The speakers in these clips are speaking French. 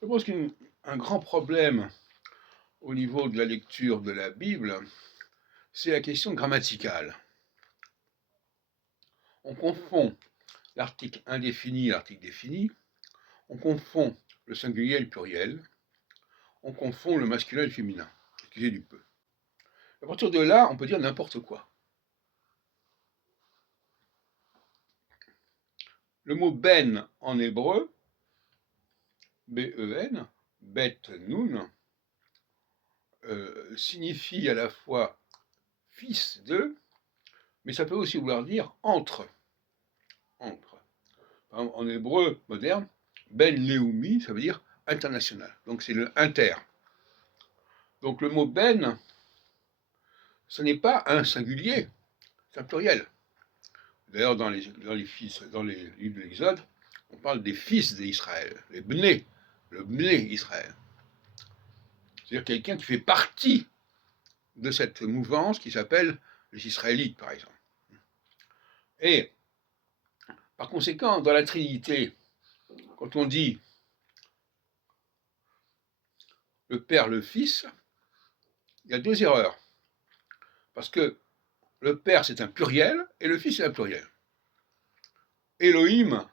Je pense qu'un grand problème au niveau de la lecture de la Bible, c'est la question grammaticale. On confond l'article indéfini et l'article défini, on confond le singulier et le pluriel, on confond le masculin et le féminin. Excusez du peu. À partir de là, on peut dire n'importe quoi. Le mot ben en hébreu, B-E-N, bet nun, signifie à la fois fils de, mais ça peut aussi vouloir dire entre. Entre. En hébreu moderne, ben leumi, ça veut dire international. Donc c'est le inter. Donc le mot ben, ce n'est pas un singulier, c'est un pluriel. D'ailleurs, dans les livres de l'Exode, on parle des fils d'Israël, les bnés, le bné Israël. C'est-à-dire quelqu'un qui fait partie de cette mouvance qui s'appelle les Israélites, par exemple. Et, par conséquent, dans la Trinité, quand on dit le Père, le Fils, il y a deux erreurs. Parce que le Père, c'est un pluriel, et le Fils, c'est un pluriel. Elohim,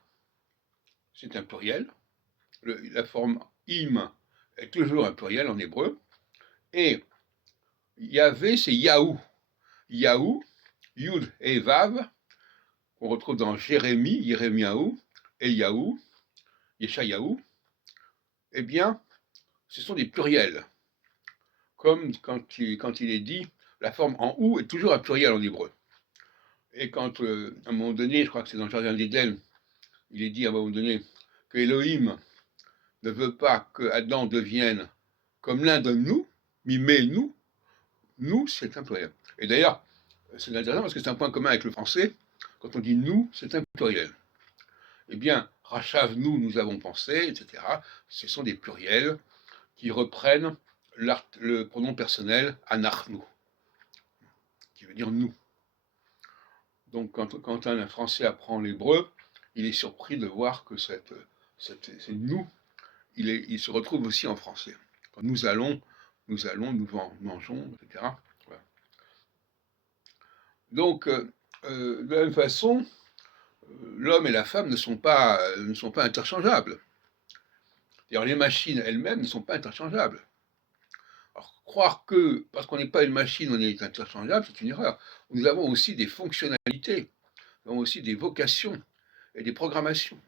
c'est un pluriel. La forme im est toujours un pluriel en hébreu. Et Yahvé, c'est Yahou. Yahou, Yud et Vav, qu'on retrouve dans Jérémie, Yérémiaou, Eliaou, Yeshayahu, eh bien, ce sont des pluriels. Comme quand il est dit, la forme en ou est toujours un pluriel en hébreu. Et quand, à un moment donné, je crois que c'est dans le Jardin d'Éden, il est dit à un moment donné que Elohim ne veut pas que Adam devienne comme l'un de nous, mais nous, c'est un pluriel. Et d'ailleurs, c'est intéressant parce que c'est un point commun avec le français. Quand on dit nous, c'est un pluriel. Eh bien, Rachav, nous avons pensé, etc. Ce sont des pluriels qui reprennent le pronom personnel anachnu, qui veut dire nous. Donc, quand un Français apprend l'hébreu, il est surpris de voir que c'est nous, il se retrouve aussi en français. Quand nous allons, nous mangeons, etc. Voilà. Donc, de la même façon, l'homme et la femme ne sont pas interchangeables. D'ailleurs, les machines elles-mêmes ne sont pas interchangeables. Alors, croire que, parce qu'on n'est pas une machine, on est interchangeable, c'est une erreur. Nous avons aussi des fonctionnalités, nous avons aussi des vocations et des programmations.